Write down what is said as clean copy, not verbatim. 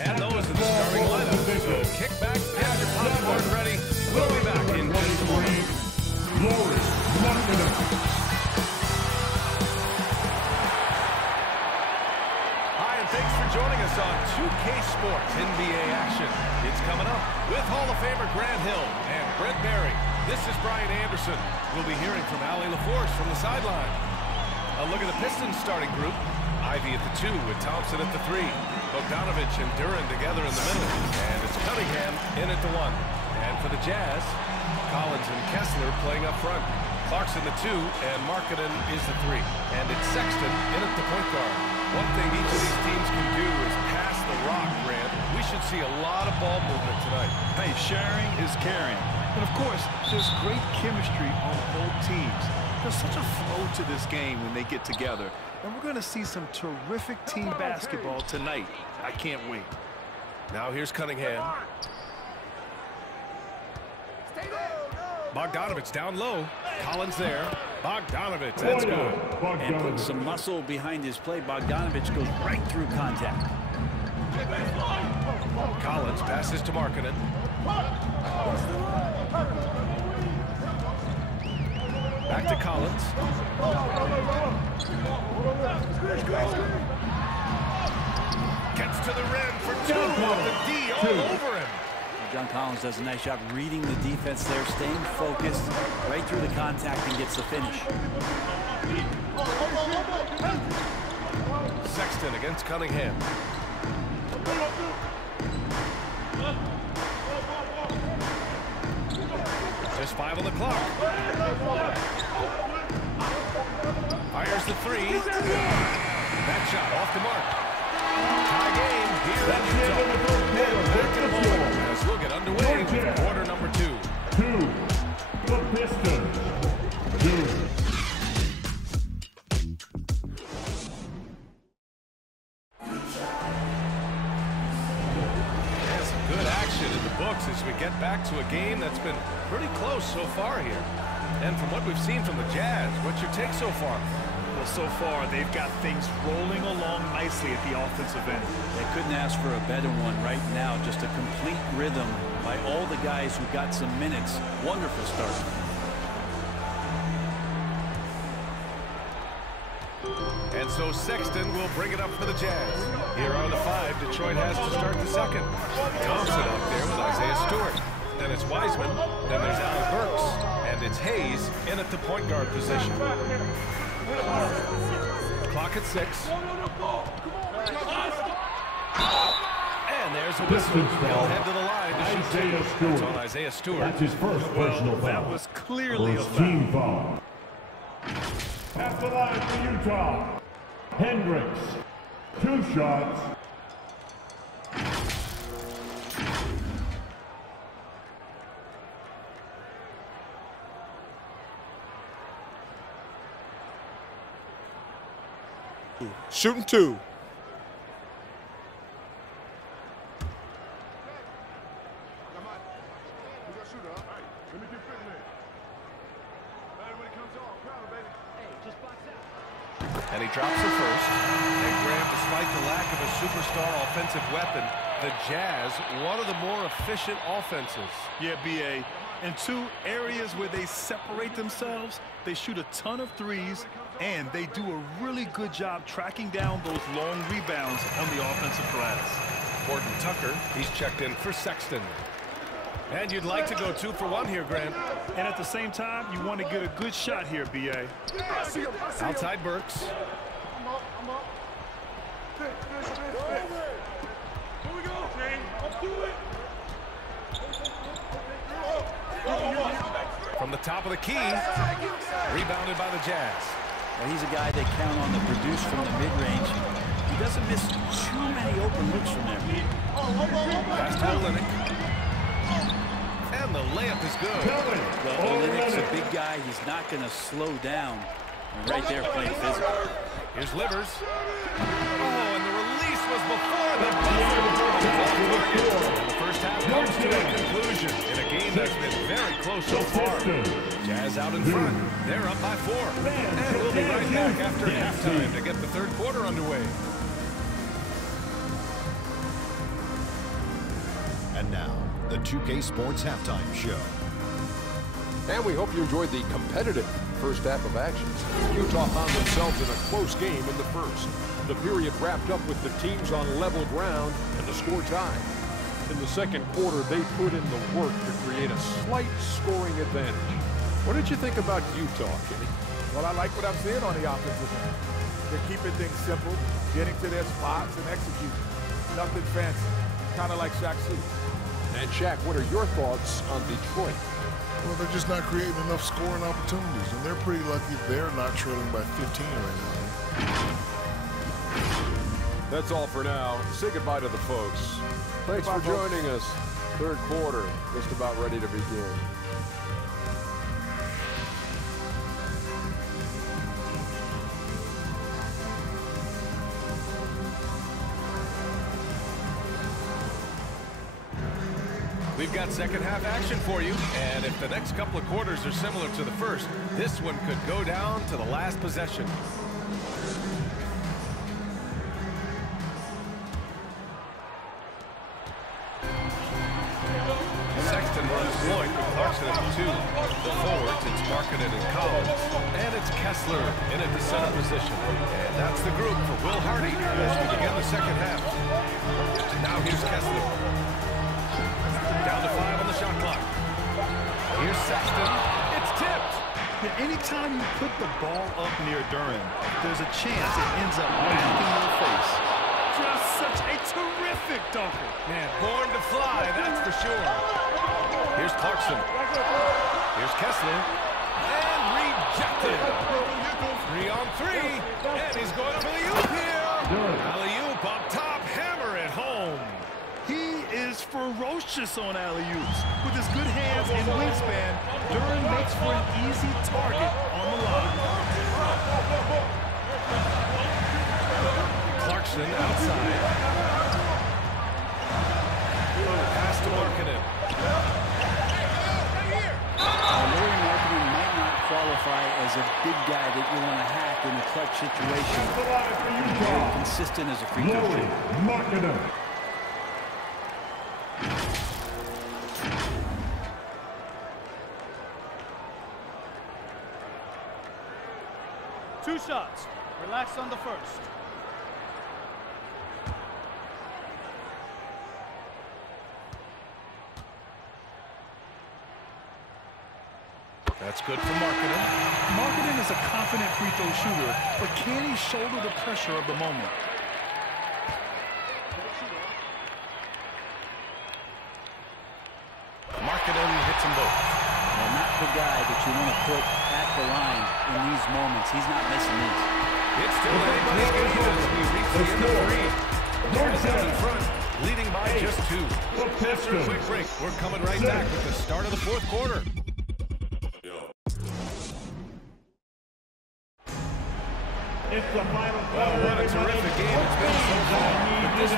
And those are the starting lineup. So kick back, get your popcorn ready. We'll be back in just a moment. Hi, and thanks for joining us on 2K Sports NBA action. It's coming up with Hall of Famer Grant Hill and Brent Barry. This is Brian Anderson. We'll be hearing from Allie LaForce from the sideline. A look at the Pistons starting group. Ivy at the 2 with Thompson at the 3. Bogdanovich and Duran together in the middle. And it's Cunningham in at the 1. And for the Jazz, Collins and Kessler playing up front. Clarkson the 2 and Markkanen is the 3. And it's Sexton in at the point guard. One thing each of these teams can do is pass the rock, Grant. We should see a lot of ball movement tonight. Hey, sharing is caring. And of course, there's great chemistry on both teams. There's such a flow to this game when they get together. And we're going to see some terrific team basketball tonight. I can't wait. Now here's Cunningham. Bogdanovich down low. Collins there. Bogdanovich, that's good. And putting some muscle behind his play. Bogdanovich goes right through contact. Collins passes to Markkanen. Back to Collins. Gets to the rim for 2 with the D all over him. John Collins does a nice job reading the defense there, staying focused right through the contact and gets the finish. Sexton against Cunningham. Just 5 on the clock. Fires the 3. That shot off the mark. Tie game here at Utah. And back to the ball as we'll get underway with quarter number 2. 2. The Pistons. 2. As we get back to a game that's been pretty close so far here. And from what we've seen from the Jazz, what's your take so far? Well, so far, they've got things rolling along nicely at the offensive end. They couldn't ask for a better one right now. Just a complete rhythm by all the guys who got some minutes. Wonderful start. And so Sexton will bring it up for the Jazz. Here are the 5 Detroit has to start the second. Thompson out there with Isaiah Stewart. Then it's Wiseman. Then there's Alec Burks. And it's Hayes in at the point guard position. Clock at 6. And there's a whistle. He'll head to the line to shoot 2. It's on Isaiah Stewart. That's his first personal foul. That was clearly a team foul. Pass the line for Utah. Hendricks. 2 shots. Shooting 2. And he drops it first. And Graham, despite the lack of a superstar offensive weapon, the Jazz, one of the more efficient offenses. Yeah, B.A. In 2 areas where they separate themselves, they shoot a ton of threes, and they do a really good job tracking down those long rebounds on the offensive glass. Horton Tucker, he's checked in for Sexton. And you'd like to go 2 for 1 here, Grant. And at the same time, you want to get a good shot here, B.A. Outside Burks. From the top of the key, rebounded by the Jazz. Well, he's a guy they count on to produce from the mid-range. He doesn't miss too many open looks from there. Pass to Olynyk. And the layup is good. Well, Olynyk's a big guy. He's not going to slow down. And right there playing physical. Here's Livers. Oh, and the release was before the buzzer. And the first half comes to a conclusion in a game that's been very close so far. Jazz out in front. They're up by 4. And we'll be right back after halftime to get the third quarter underway. the 2K Sports Halftime Show. And we hope you enjoyed the competitive first half of action. Utah found themselves in a close game in the first. The period wrapped up with the teams on level ground and the score tied. In the second quarter, they put in the work to create a slight scoring advantage. What did you think about Utah, Kenny? Well, I like what I'm seeing on the offensive end. They're keeping things simple, getting to their spots and executing. Nothing fancy, kind of like Shaq Suits. And Shaq, what are your thoughts on Detroit? Well, they're just not creating enough scoring opportunities, and they're pretty lucky they're not trailing by 15 right now. That's all for now. Say goodbye to the folks. Thanks for joining us. Third quarter, just about ready to begin. We've got second half action for you, and if the next couple of quarters are similar to the first, this one could go down to the last possession. Sexton runs point with Clarkson at the 2. The forwards, it's Markkanen and Collins, and it's Kessler in at the center position. And that's the group for Will Hardy as we begin the second half. Now here's Kessler. Down to 5 on the shot clock. Here's Sexton. It's tipped. Anytime you put the ball up near Duran, there's a chance it ends up back in your face. Just such a terrific dunker. Man, born to fly, that's for sure. Here's Clarkson. Here's Kessler. And rejected. 3 on 3. And he's going for the oop here. Alley-oop up top. Hammer it home. He is ferocious on alley-oops. With his good hands and wingspan, Duran makes for an easy target on the line. Clarkson outside. Pass to Markkanen. Laurie Markkanen might not qualify as a big guy that you want to hack in a clutch situation. He's very consistent as a free throw shooter. Markkanen. Two shots. Relax on the first. That's good for Markkanen. Markkanen is a confident free throw shooter, but can he shoulder the pressure of the moment? Markkanen hits them both. Well, not the guy that you want to put at the line in these moments. He's not missing these. It's still anybody's game as we reach the end of 3. Norris out in front, leading by just 2. After a quick break, we're coming right back with the start of the fourth quarter. It's the final Well, what a terrific game it's been so far. But this